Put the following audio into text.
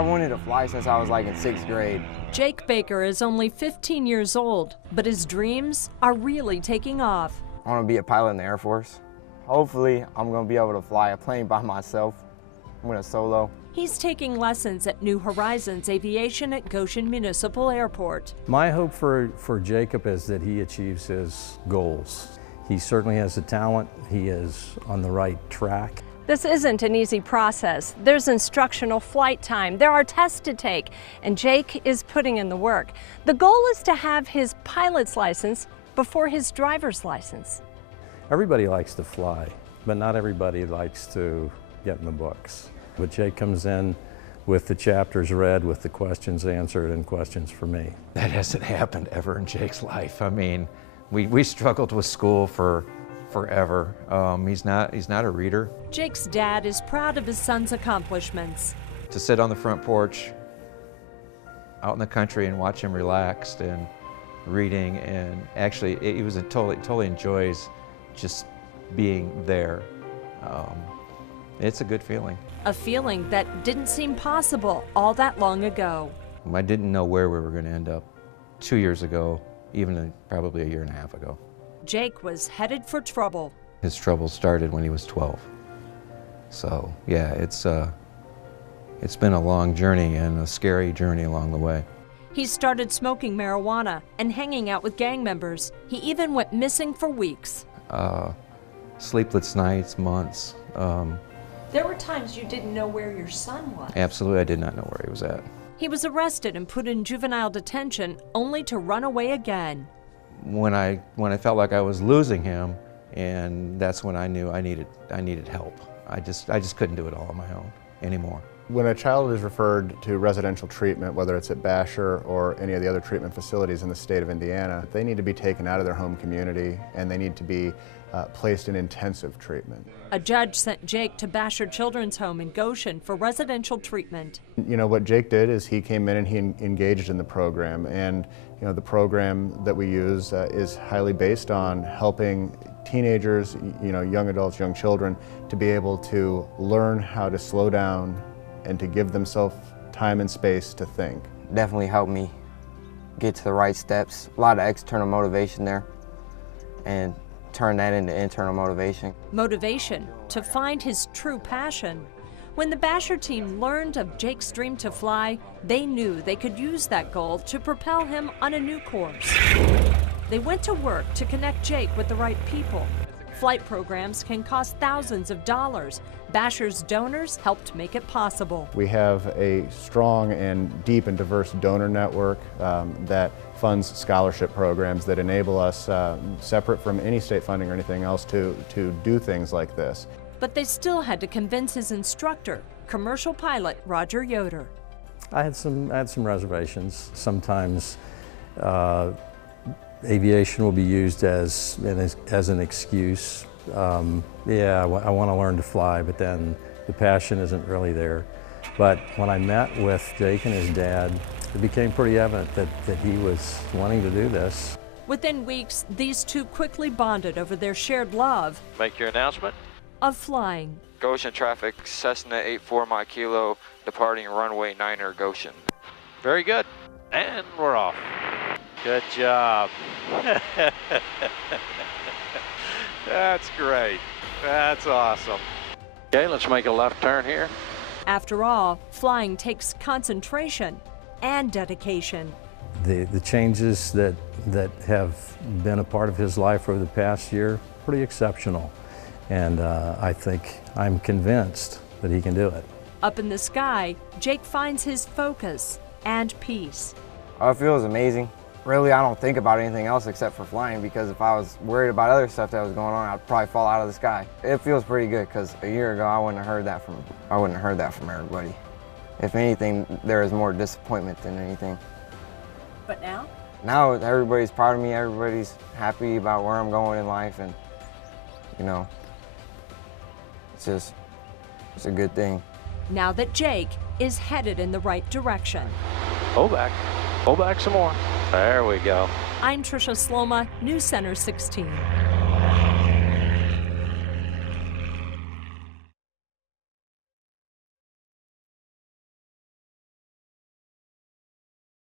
I wanted to fly since I was like in 6th grade. Jake Baker is only 15 years old, but his dreams are really taking off. I want to be a pilot in the Air Force. Hopefully, I'm going to be able to fly a plane by myself. I'm going to solo. He's taking lessons at New Horizons Aviation at Goshen Municipal Airport. My hope for Jacob is that he achieves his goals. He certainly has the talent. He is on the right track. This isn't an easy process. There's instructional flight time, there are tests to take, and Jake is putting in the work. The goal is to have his pilot's license before his driver's license. Everybody likes to fly, but not everybody likes to get in the books. But Jake comes in with the chapters read, with the questions answered, and questions for me. That hasn't happened ever in Jake's life. I mean, we struggled with school for forever. He's not a reader. Jake's dad is proud of his son's accomplishments. To sit on the front porch out in the country and watch him relaxed and reading, and actually he was totally enjoys just being there. It's a good feeling. A feeling that didn't seem possible all that long ago. I didn't know where we were going to end up 2 years ago, even probably a year and a half ago. Jake was headed for trouble. His trouble started when he was 12. So yeah, it's been a long journey and a scary journey along the way. He started smoking marijuana and hanging out with gang members. He even went missing for weeks. Sleepless nights, months. There were times you didn't know where your son was. Absolutely, I did not know where he was at. He was arrested and put in juvenile detention, only to run away again. When I felt like I was losing him, and that's when I knew I needed help. I just couldn't do it all on my own anymore. When a child is referred to residential treatment, whether it's at Basher or any of the other treatment facilities in the state of Indiana, they need to be taken out of their home community and they need to be placed in intensive treatment. A judge sent Jake to Basher Children's Home in Goshen for residential treatment. You know, what Jake did is he came in and he engaged in the program, and you know, the program that we use is highly based on helping teenagers, you know, young adults, young children, to be able to learn how to slow down and to give themselves time and space to think. Definitely helped me get to the right steps. A lot of external motivation there, and turn that into internal motivation. Motivation to find his true passion. When the Basher team learned of Jake's dream to fly, they knew they could use that goal to propel him on a new course. They went to work to connect Jake with the right people. Flight programs can cost thousands of dollars. Basher's donors helped make it possible. We have a strong and deep and diverse donor network that funds scholarship programs that enable us, separate from any state funding or anything else, to do things like this. But they still had to convince his instructor, commercial pilot Roger Yoder. I had some reservations. Sometimes aviation will be used as an excuse. Yeah, I want to learn to fly, but then the passion isn't really there. But when I met with Jake and his dad, it became pretty evident that he was wanting to do this. Within weeks, these two quickly bonded over their shared love. Make your announcement. Of flying. Goshen traffic, Cessna 84 Mike Kilo, departing runway 9er Goshen. Very good. And we're off. Good job. That's great. That's awesome. Okay, let's make a left turn here. After all, flying takes concentration and dedication. The changes that have been a part of his life over the past year, pretty exceptional. And I'm convinced that he can do it. Up in the sky, Jake finds his focus and peace. It feels amazing. Really, I don't think about anything else except for flying, because if I was worried about other stuff that was going on, I'd probably fall out of the sky. It feels pretty good, because a year ago I wouldn't have heard that from everybody. If anything, there is more disappointment than anything. But now? Now everybody's proud of me, everybody's happy about where I'm going in life, and you know, it's a good thing. Now that Jake is headed in the right direction. Hold back some more. There we go. I'm Tricia Sloma, News Center 16.